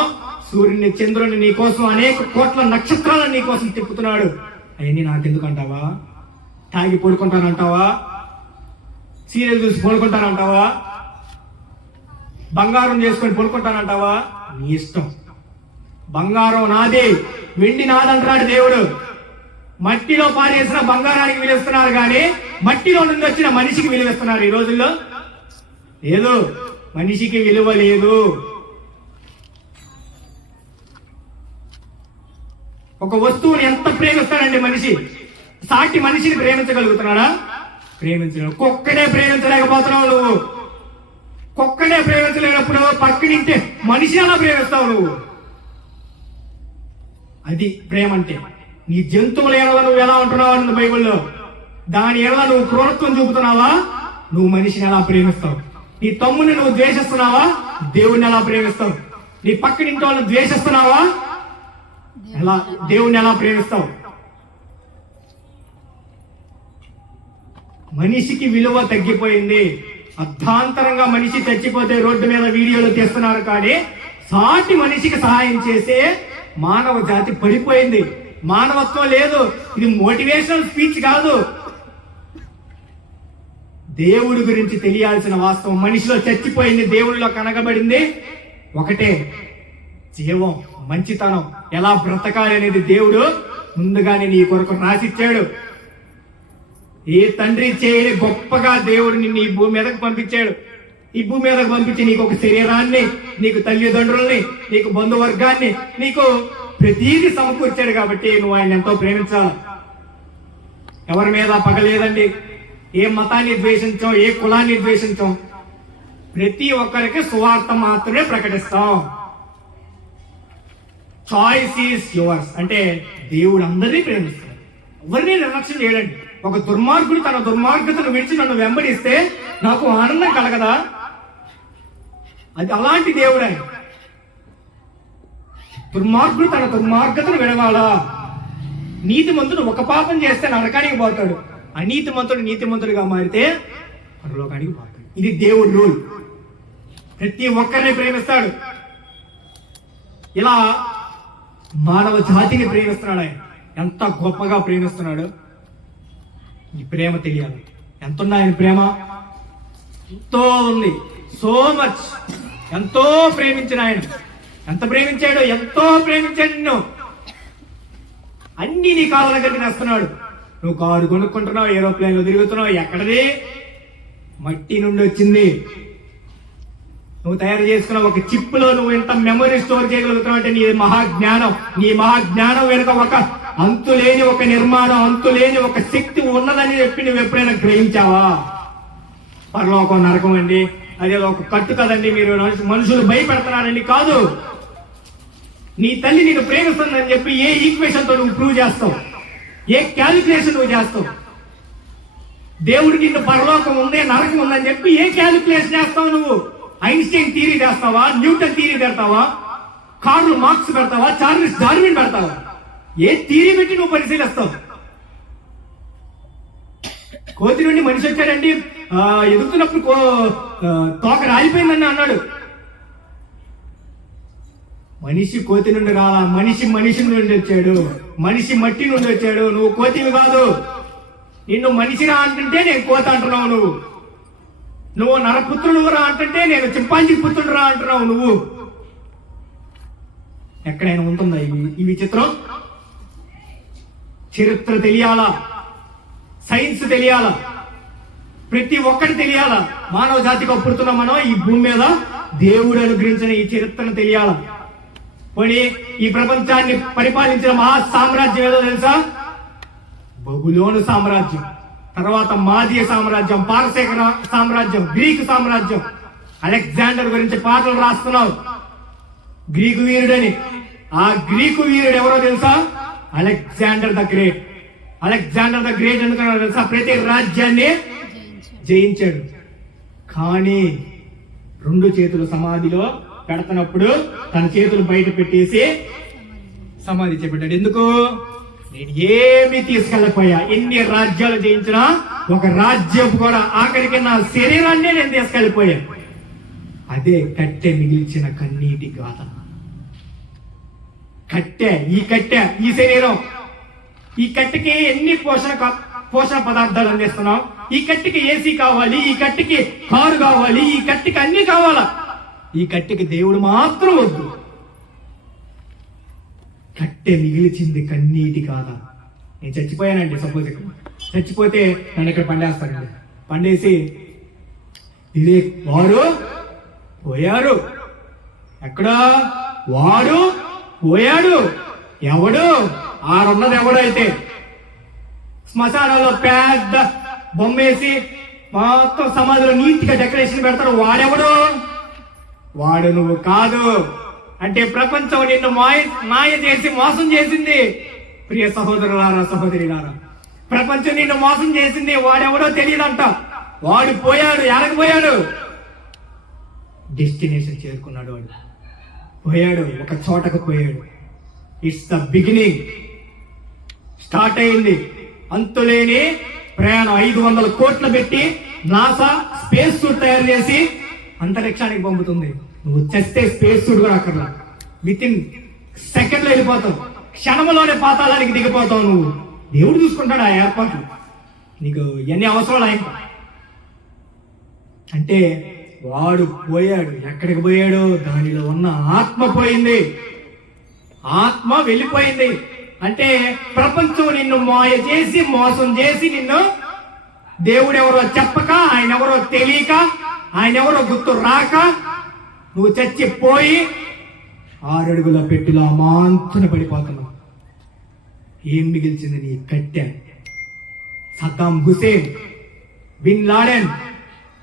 సూర్యుని, చంద్రుని నీ కోసం, అనేక కోట్ల నక్షత్రాలను నీ కోసం తిప్పుతున్నాడు. అవన్నీ నాకెందుకు అంటావా? తాగి పడుకుంటానంటావా? సీరియల్ చూసి పడుకుంటానంటావా? బంగారం చేసుకొని పడుకుంటానంటావా? నీ ఇష్టం. బంగారం నాదే, వెండి నాదంటాడు దేవుడు. మట్టిలో పారేసిన బంగారానికి విలువిస్తున్నారు కానీ మట్టిలో నుండి వచ్చిన మనిషికి విలువిస్తున్నారు ఈ రోజుల్లో. లేదు, మనిషికి విలువ లేదు. ఒక వస్తువుని ఎంత ప్రేమిస్తాడండి మనిషి? సాటి మనిషిని ప్రేమించగలుగుతున్నాడా? ప్రేమించలేడు. కుక్కనే ప్రేమించలేకపోతున్నావు నువ్వు. కుక్కనే ప్రేమించలేనప్పుడు పక్కనింటే మనిషిని ఎలా ప్రేమిస్తావు నువ్వు? అది ప్రేమ అంటే. నీ జంతువుల ఎడల నువ్వు ఎలా ఉంటున్నావు అన్నది బైబిల్లో. దాని ఎడల నువ్వు క్రూరత్వం చూపుతున్నావా? నువ్వు మనిషిని ఎలా ప్రేమిస్తావు? నీ తమ్ముని నువ్వు ద్వేషిస్తున్నావా? దేవుణ్ణి ఎలా ప్రేమిస్తావు? నీ పక్కనింటి వాళ్ళని ద్వేషిస్తున్నావా? ఎలా దేవుణ్ణి ఎలా ప్రేమిస్తావు? మనిషికి విలువ తగ్గిపోయింది. అర్ధాంతరంగా మనిషి చచ్చిపోతే రోడ్డు మీద వీడియోలు తీస్తున్నారు కానీ సాటి మనిషికి సహాయం చేసే మానవ జాతి పడిపోయింది. మానవత్వం లేదు. ఇది మోటివేషనల్ స్పీచ్ కాదు. దేవుడి గురించి తెలియాల్సిన వాస్తవం మనిషిలో చచ్చిపోయింది, దేవుడిలో కనగబడింది ఒకటే, జీవం, మంచితనం, ఎలా బ్రతకాలి అనేది దేవుడు ముందుగానే నీ కొరకు రాసిచ్చాడు. ఏ తండ్రి చేయని గొప్పగా దేవుడు నిన్ను ఈ భూమి మీదకు పంపించాడు. ఈ భూమి మీదకు పంపించి నీకు ఒక శరీరాన్ని, నీకు తల్లిదండ్రుల్ని, నీకు బంధువర్గాన్ని, నీకు ప్రతీది సమకూర్చాడు. కాబట్టి నువ్వు ఆయన ఎంతో ప్రేమించాలి. ఎవరి మీద పగలేదండి. ఏ మతాన్ని ద్వేషించాం, ఏ కులాన్ని ద్వేషించాం. ప్రతి ఒక్కరికి సువార్త మాత్రమే ప్రకటిస్తాం. చాయిస్ ఈస్ యువర్స్ అంటే దేవుడు అందరినీ ప్రేమిస్తాడు, ఎవరిని నిర్లక్ష్యం చేయడండి. ఒక దుర్మార్గుడు తన దుర్మార్గతను విడిచి నన్ను వెంబడిస్తే నాకు ఆనందం కలగదా? అది అలాంటి దేవుడు ఆయన. దుర్మార్గుడు తన దుర్మార్గతను విడవాలా? నీతిమంతుడు ఒక పాపం చేస్తే నరకానికి పోతాడు, అనీతిమంతుడు నీతిమంతుడిగా మారితే పరలోకానికి పోతాడు. ఇది దేవుడి రూల్. ప్రతి ఒక్కరిని ప్రేమిస్తాడు. ఇలా మానవ జాతిని ప్రేమిస్తున్నాడు ఆయన. ఎంత గొప్పగా ప్రేమిస్తున్నాడు. ఈ ప్రేమ తెలియాలి. ఎంత ఉంది ఆయన ప్రేమ? ఎంతో ఉంది, సో మచ్. ఎంతో ప్రేమించిన ఆయన. ఎంత ప్రేమించాడు, ఎంతో ప్రేమించాడు నిన్ను. అన్ని నీ కాళ్ళ దగ్గరికి తెస్తున్నాడు. నువ్వు కారు కొనుక్కుంటున్నావు, ఏరోప్లేన్లో తిరుగుతున్నావు. ఎక్కడది? మట్టి నుండి వచ్చింది. నువ్వు తయారు చేసుకున్న ఒక చిప్లో నువ్వు ఎంత మెమరీ స్టోర్ చేయగలుగుతున్నావు అంటే నీ మహాజ్ఞానం. నీ మహాజ్ఞానం వెనుక ఒక అంతులేని ఒక నిర్మాణం, అంతులేని ఒక శక్తి ఉన్నదని చెప్పి నువ్వు ఎప్పుడైనా గ్రహించావా? పరలోకం నరకం అండి, అదే ఒక కట్టు కదండి, మీరు మనుషులు భయపెడుతున్నారండి. కాదు, నీ తల్లి నేను ప్రేమిస్తుందని చెప్పి ఏ ఈక్వేషన్తో నువ్వు ప్రూవ్ చేస్తావు? ఏ క్యాలిక్యులేషన్ నువ్వు చేస్తావు? దేవుడికి నిన్ను పరలోకం ఉంది, నరకం ఉందని చెప్పి ఏ క్యాలిక్యులేషన్ చేస్తావు నువ్వు? ఐన్స్టైన్ థియరీ చేస్తావా? న్యూటన్ థియరీ పెడతావా? కార్ల్ మార్క్స్ పెడతావా? చార్లెస్ డార్విన్ పెడతావా? ఏ థియరీ పెట్టి నువ్వు పరిశీలిస్తావు? కోతి నుండి మనిషి వచ్చాడండి, ఎదుగుతున్నప్పుడు తోక రాలిపోయిందని అన్నాడు. మనిషి కోతి నుండి రాలా, మనిషి నుండి వచ్చాడు, మనిషి మట్టి నుండి వచ్చాడు. నువ్వు కోతివి కాదు. నిన్ను మనిషిరా అంటుంటే నేను కోత అంటున్నావు నువ్వు నరపుత్రుడు రా అంటుంటే నేను చింపాంజీ పుత్రుడు రా అంటున్నావు నువ్వు. ఎక్కడైనా ఉంటుందా ఈ విచిత్రం? చరిత్ర తెలియాలా, సైన్స్ తెలియాలా, ప్రతి ఒక్కటి తెలియాలా. మానవ జాతికి పుడుతున్న మనం ఈ భూమి మీద దేవుడు అనుగ్రహించిన ఈ చరిత్రను తెలియాలా. పోనీ ఈ ప్రపంచాన్ని పరిపాలించిన మహా సామ్రాజ్యం ఏదో తెలుసా? బబులోను సామ్రాజ్యం, తర్వాత మాదీయ సామ్రాజ్యం, పారసీక సామ్రాజ్యం, గ్రీకు సామ్రాజ్యం. అలెగ్జాండర్ గురించి పాటలు రాస్తున్నావు, గ్రీకు వీరుడని. ఆ గ్రీకు వీరుడు ఎవరో తెలుసా? Alexander the great. Alexander the great ఎందుకన్నా తెలుసా? ప్రతి రాజ్యాన్ని జయించాడు. కానీ 2 చేతులు సమాధిలో పెడుతున్నప్పుడు తన చేతులు బయట పెట్టేసి సమాధి చేపట్టాడు. ఎందుకు? నేను ఏమి తీసుకెళ్ళకపోయా, ఎన్ని రాజ్యాలు జయించినా ఒక రాజ్యం కూడా, ఆఖరికి నా శరీరాన్నే నేను తీసుకెళ్ళిపోయా. అదే కట్టె మిగిల్చిన కన్నీటి గాథ. కట్టె, ఈ శరీరం, ఈ కట్టెకి ఎన్ని పోషణ పదార్థాలు అందిస్తున్నాం. ఈ కట్టెకి ఏసీ కావాలి, ఈ కట్టెకి కారు కావాలి, ఈ కట్టెకి అన్ని కావాలా. ఈ కట్టెకి దేవుడు మాత్రం వద్దు. కట్టె మిగిలిచింది కన్నీటి కాదా. నేను చచ్చిపోయానండి, సపోజ్ ఇక్కడ చచ్చిపోతే నన్ను ఇక్కడ పండేస్తానండి. పండేసి ఇదే వారు పోయారు, ఎక్కడా వాడు పోయాడు, ఎవడు ఆడున్నది ఎవడైతే శ్మశానంలో పెద్ద బొమ్మేసి మొత్తం సమాధిలో నీట్గా డెకరేషన్ పెడతాడు, వాడెవడు? వాడు నువ్వు కాదు. అంటే ప్రపంచం నిన్ను మాయ చేసి మోసం చేసింది. ప్రియ సహోదరులారా, సహోదరులారా, ప్రపంచం నిన్ను మోసం చేసింది. వాడెవడో తెలియదంట. వాడు పోయాడు, ఎడకపోయాడు, డెస్టినేషన్ చేరుకున్నాడు. వాడు పోయాడు, ఒక చోటకు పోయాడు. It's the beginning. స్టార్ట్ అయింది అంతులేని ప్రయాణం. 500 కోట్లు పెట్టి నాసా స్పేస్ సూట్ తయారు చేసి అంతరిక్షానికి పంపుతుంది. నువ్వు చస్తే స్పేస్ సూట్ కూడా అక్కడ విత్ ఇన్ సెకండ్ లో వెళ్ళిపోతావు. క్షణంలోనే పాతాళానికి దిగిపోతావు. నువ్వు దేవుడు చూసుకుంటాడు ఆ ఏర్పాట్లు. నీకు ఎన్ని అవసరాలు ఆయన. అంటే వాడు పోయాడు. ఎక్కడికి పోయాడు? దానిలో ఉన్న ఆత్మ పోయింది, ఆత్మ వెళ్ళిపోయింది. అంటే ప్రపంచం నిన్ను మాయ చేసి మోసం చేసి నిన్ను దేవుడు ఎవరో చెప్పక, ఆయన ఎవరో తెలియక, ఆయన ఎవరో గుర్తు రాక నువ్వు చచ్చిపోయి 6 అడుగుల పెట్టిలో అమాంతున పడిపోతున్నావు. ఏం మిగిల్చింది నీ కట్టె? Saddam Hussein, bin Laden,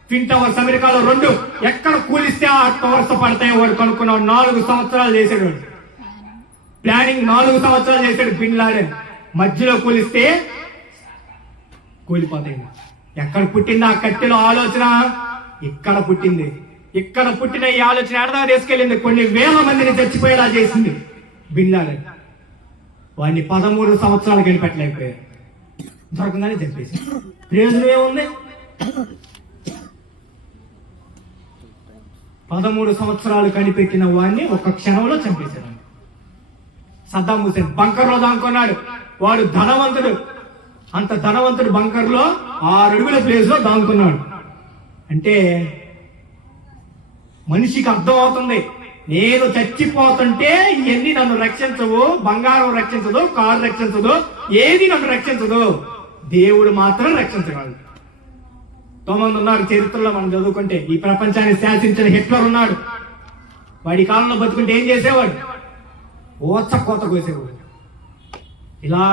twin towers అమెరికాలో 2 ఎక్కడ కూలిస్తే ఆ టవర్స్ పడతాయో వాడు కనుక్కున్నాడు. 4 సంవత్సరాలు చేశాడు వాడు ప్లానింగ్. 4 సంవత్సరాలు చేశాడు బిన్ లాడెన్. మధ్యలో కూలిస్తే కూలిపోతాయి. ఎక్కడ పుట్టింది ఆ కట్టెలో ఆలోచన? ఇక్కడ పుట్టింది. ఇక్కడ పుట్టిన ఈ ఆలోచన ఎడదా తీసుకెళ్ళింది. కొన్ని వేల మందిని చచ్చిపోయేలా చేసింది బిన్ లాడెన్. వాడిని 13 సంవత్సరాలు కనిపెట్టలేకపోయారు. దొరకంగానే చంపేసి ప్రయోజనం ఏముంది? 13 సంవత్సరాలు కనిపెట్టిన వాడిని ఒక క్షణంలో చంపేశారు. సద్దాం హుసేన్ బంకర్లో దాంకున్నాడు. వాడు ధనవంతుడు. అంత ధనవంతుడు బంకర్లో 6 అడుగుల ప్లేస్ లో దాంకున్నాడు. అంటే మనిషికి అర్థం అవుతుంది, నేను చచ్చిపోతుంటే ఇవన్నీ నన్ను రక్షించవు. బంగారం రక్షించదు, కారు రక్షించదు, ఏది నన్ను రక్షించదు. దేవుడు మాత్రం రక్షించగలడు. 9 ఉన్నారు చరిత్రలో మనం చదువుకుంటే. ఈ ప్రపంచాన్ని శాసించిన హిట్లర్ ఉన్నాడు. వాడి కాలంలో బతుకుంటే ఏం చేసేవాడు? ఓచ కోత కోసేవాడు. ఇలా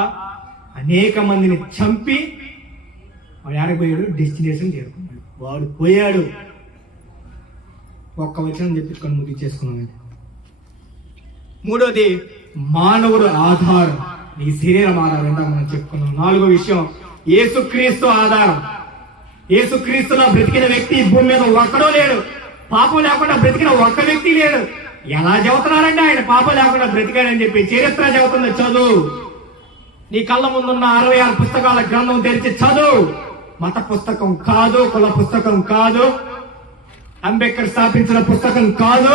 అనేక మందిని చంపి వాడు ఆడపోయాడు, డెస్టినేషన్ చేరుకున్నాడు. వాడు పోయాడు. ఒక్క వచనం చెప్పించుకొని ముగింపు చేసుకున్నామండి. మూడోది మానవుడు ఆధారం, నీ శరీరం ఆధారం. ఇందాక మనం చెప్పుకున్నాం. నాలుగో విషయం యేసుక్రీస్తు ఆధారం. యేసుక్రీస్తులో బ్రతికిన వ్యక్తి భూమి మీద ఒక్కడో లేడు. పాపం లేకుండా బ్రతికిన ఒక్క వ్యక్తి లేడు. ఎలా చెబుతున్నారంటే ఆయన పాపం లేకుండా బ్రతికాడని చెప్పి? చరిత్ర చెబుతుంది, చదువు. నీ కళ్ళ ముందున్న 66 పుస్తకాల గ్రంథం తెరిచి చదువు. మత పుస్తకం కాదు, కుల పుస్తకం కాదు, అంబేద్కర్ స్థాపించిన పుస్తకం కాదు.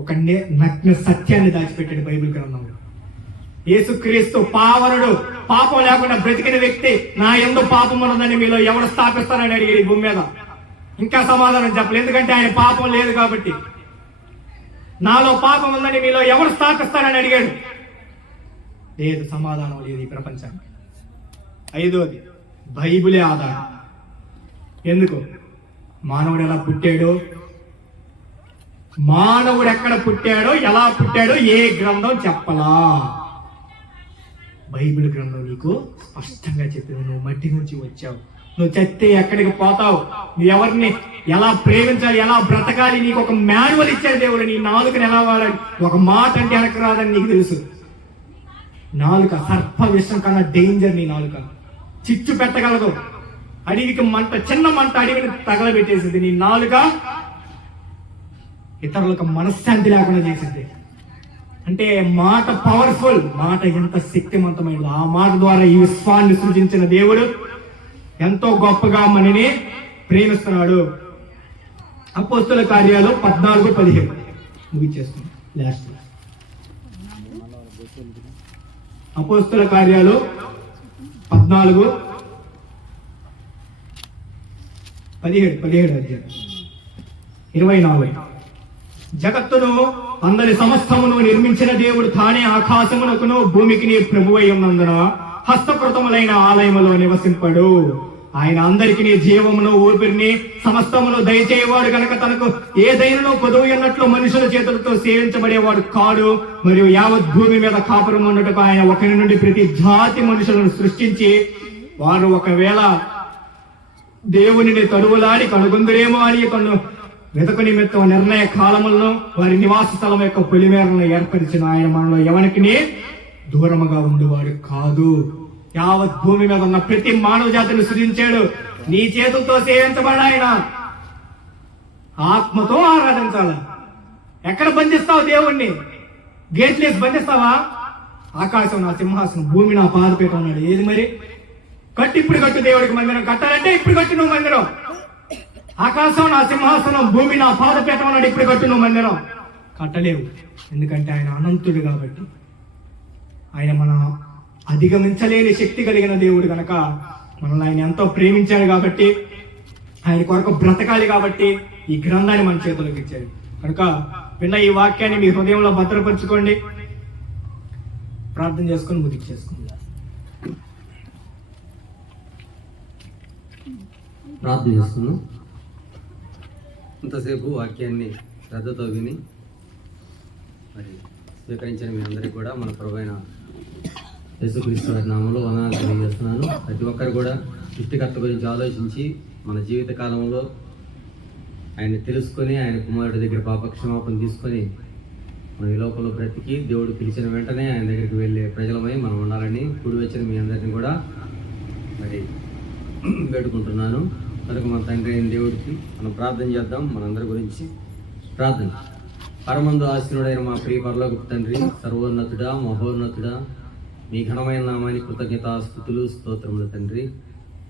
ఒక నగ్న సత్యాన్ని దాచిపెట్టాడు బైబిల్ గ్రంథంలో. యేసుక్రీస్తు పావనుడు, పాపం లేకుండా బ్రతికిన వ్యక్తి. నా యందు పాపం ఉన్నదని మీలో ఎవరు స్థాపిస్తారని అడిగాడు ఈ భూమి మీద. ఇంకా సమాధానం చెప్పలేదు, ఎందుకంటే ఆయన పాపం లేదు కాబట్టి. నాలో పాపం ఉందని మీలో ఎవరు స్థాపిస్తారని అడిగాడు. లేదు, సమాధానం లేదు ఈ ప్రపంచానికి. ఐదోది బైబిలే ఆధారం. ఎందుకు? మానవుడు ఎలా పుట్టాడో, మానవుడు ఎక్కడ పుట్టాడో, ఎలా పుట్టాడో ఏ గ్రంథం చెప్పలా. బైబిల్ గ్రంథం నీకు స్పష్టంగా చెప్పింది. నువ్వు మట్టి నుంచి వచ్చావు, నువ్వు చస్తే ఎక్కడికి పోతావు, నువ్వు ఎవరిని ఎలా ప్రేమించాలి, ఎలా బ్రతకాలి, నీకు ఒక మాన్యువల్ ఇచ్చాడు దేవుడు. నీ నాలుకని ఎలా వాడాలి, ఒక మాట అంటే వెనక రాదని నీకు తెలుసు. నాలుక సర్ప విషం కన్నా డేంజర్. నీ నాలుక చిచ్చు పెట్టగలదు. అడవికి మంట, చిన్న మంట అడవిని తగలబెట్టేసింది. నీ నాలుక ఇతరులకు మనశ్శాంతి లేకుండా చేసింది. అంటే మాట పవర్ఫుల్, మాట ఎంత శక్తివంతమైనది. ఆ మాట ద్వారా ఈ విశ్వాన్ని సృజించిన దేవుడు ఎంతో గొప్పగా మనని ప్రేమిస్తున్నాడు. అపోస్తుల కార్యాలు 14-15 ముగిచేస్తున్నాం. లాస్ట్ అపోస్తుల కార్యాలు 14-17 24. జగత్తును అందరి సమస్తమును నిర్మించిన దేవుడు తానే ఆకాశమునకును భూమికి ప్రభువై ఉన్నందున హస్తకృతములైన ఆలయములో నివసింపడు. ఆయన అందరికి జీవమును ఊపిరిని సమస్తమును దయచేయవాడు కనుక తనకు ఏదైనా కొదువు ఉన్నట్లు మనుషుల చేతులతో సేవించబడేవాడు కాడు. మరియు యావత్ భూమి మీద కాపురం ఉన్నట్టుకు ఆయన ఒకరి నుండి ప్రతి జాతి మనుషులను సృష్టించి, వారు ఒకవేళ దేవునిని తరువులాడి కనుగొందురేమో అని తను వెతకు నిమిత్తం నిర్ణయ కాలములను వారి నివాస స్థలం యొక్క పొలిమేరలను ఏర్పరిచిన ఆయన మనలో ఎవరికి దూరముగా ఉండేవాడు కాదు. యావత్ భూమి మీద ఉన్న ప్రతి మానవ జాతిని సృజించాడు. నీ చేతులతో సేవించబడ ఆయన ఆత్మతో ఆరాధించాల. ఎక్కడ బంధిస్తావు దేవుణ్ణి? గేట్లేసి బంధిస్తావా? ఆకాశం నా సింహాసనం, భూమి నా పాదపీఠం అన్నాడు. ఏది మరి? కట్టి ఇప్పుడు కట్టు. దేవుడికి మందిరం కట్టాలంటే ఇప్పుడు కట్టు నువ్వు మందిరం. ఆకాశం నా సింహాసనం, భూమి నా పాదపీఠం అన్నాడు. ఇప్పుడు కట్టు నువ్వు మందిరం. కట్టలేవు, ఎందుకంటే ఆయన అనంతుడు కాబట్టి. ఆయన మన అధిగమించలేని శక్తి కలిగిన దేవుడు కనుక మనల్ని ఆయన ఎంతో ప్రేమించాడు కాబట్టి, ఆయన కొరకు బ్రతకాలి కాబట్టి ఈ గ్రంథాన్ని మన చేతులకు ఇచ్చాడు. కనుక విన్న ఈ వాక్యాన్ని మీ హృదయంలో భద్రపరచుకోండి. ప్రార్థన చేసుకొని ముగింపు చేసుకోండి. ప్రార్థన చేసుకున్నాం. ఇంతసేపు వాక్యాన్ని శ్రద్ధతో విని మరి స్వీకరించిన మీ అందరికీ కూడా మన ప్రభువైన యేసుక్రీస్తు వారి నామములో వందనాలు తెలియజేస్తున్నాను. ప్రతి ఒక్కరు కూడా సృష్టికర్త గురించి ఆలోచించి మన జీవిత కాలంలో ఆయన్ని తెలుసుకొని ఆయన కుమారుడి దగ్గర పాపక్షమాపణ తీసుకొని మన ఈ లోకంలో బ్రతికి దేవుడు పిలిచిన వెంటనే ఆయన దగ్గరికి వెళ్ళే ప్రజలమై మనం ఉండాలని కూడి వచ్చిన మీ అందరినీ కూడా మరి పెట్టుకుంటున్నాను. కనుక మన తండ్రి అయిన దేవుడికి మనం ప్రార్థన చేద్దాం. మనందరి గురించి ప్రార్థన. పరమందు ఆశీనుడైన మా ప్రియ పరలోకపు తండ్రి, సర్వోన్నతుడా, మహోన్నతుడా, మీ ఘనమైన నామానికి కృతజ్ఞతాస్తుతులు స్తోత్రములు తండ్రి.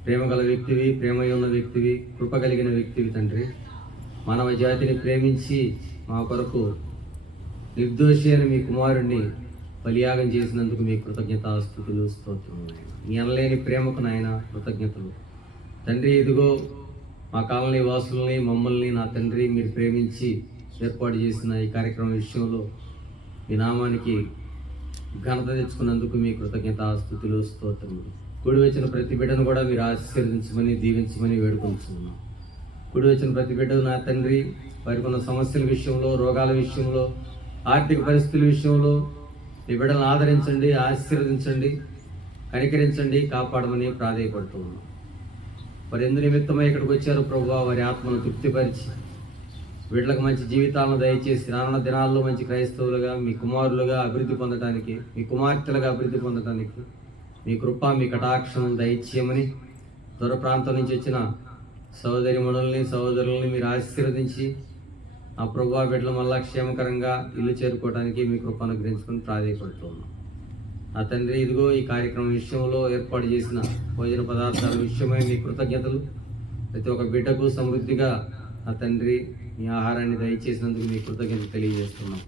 ప్రేమ గల వ్యక్తివి, ప్రేమ ఉన్న వ్యక్తివి, కృప కలిగిన వ్యక్తివి తండ్రి. మానవ జాతిని ప్రేమించి మా కొరకు నిర్దోషి అని మీ కుమారుణ్ణి బలియాగం చేసినందుకు మీ కృతజ్ఞతాస్తుతులు స్తోత్రములు. మీ అనలేని ప్రేమకు నాయన కృతజ్ఞతలు తండ్రి. ఇదిగో మా కాలనీ వాసుల్ని, మమ్మల్ని నా తండ్రి మీరు ప్రేమించి ఏర్పాటు చేసిన ఈ కార్యక్రమం విషయంలో మీ నామానికి ఘనత తెచ్చుకున్నందుకు మీ కృతజ్ఞతాస్తుతులు స్తోత్రములు. కూడి వచ్చిన ప్రతి బిడ్డను కూడా మీరు ఆశీర్వదించమని దీవించమని వేడుకొంటున్నాం. కూడి వచ్చిన ప్రతి బిడ్డను నా తండ్రి వారికి ఉన్న సమస్యల విషయంలో, రోగాల విషయంలో, ఆర్థిక పరిస్థితుల విషయంలో మీ బిడ్డలను ఆదరించండి, ఆశీర్వదించండి, కనికరించండి, కాపాడమని ప్రాధేయపడుతున్నాం. వారు ఎందు నిమిత్తమై ఇక్కడికి వచ్చారు ప్రభువా, వారి ఆత్మను తృప్తిపరిచి వీళ్ళకి మంచి జీవితాలను దయచేసి రానున్న దినాల్లో మంచి క్రైస్తవులుగా, మీ కుమారులుగా అభివృద్ధి పొందడానికి, మీ కుమార్తెలుగా అభివృద్ధి పొందడానికి మీ కృప, మీ కటాక్షం దయచేయమని దూర ప్రాంతం నుంచి వచ్చిన సహోదరిమణుల్ని, సహోదరుల్ని మీరు ఆశీర్వదించి ఆ ప్రభువా బిడ్డలు మళ్ళా క్షేమకరంగా ఇల్లు చేరుకోవడానికి మీ కృప అనుగ్రహించుకొని ప్రాధాన్యపడుతున్నాం. ఆ తండ్రి, ఇదిగో ఈ కార్యక్రమం విషయంలో ఏర్పాటు చేసిన భోజన పదార్థాల విషయమై మీ కృతజ్ఞతలు. ప్రతి ఒక్క బిడ్డకు సమృద్ధిగా నా తండ్రి మీ ఆహారాన్ని దయచేసినందుకు మీ కృతజ్ఞతలు తెలియజేస్తున్నాం.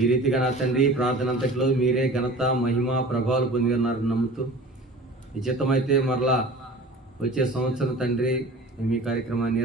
ఈ రీతిగా నా తండ్రి ప్రార్థన అంతటిలో మీరే ఘనత, మహిమ, ప్రభావాలు పొంది ఉన్నారని నమ్ముతూ నిశ్చితమైతే మరలా వచ్చే సంవత్సరం తండ్రి మీ కార్యక్రమాన్ని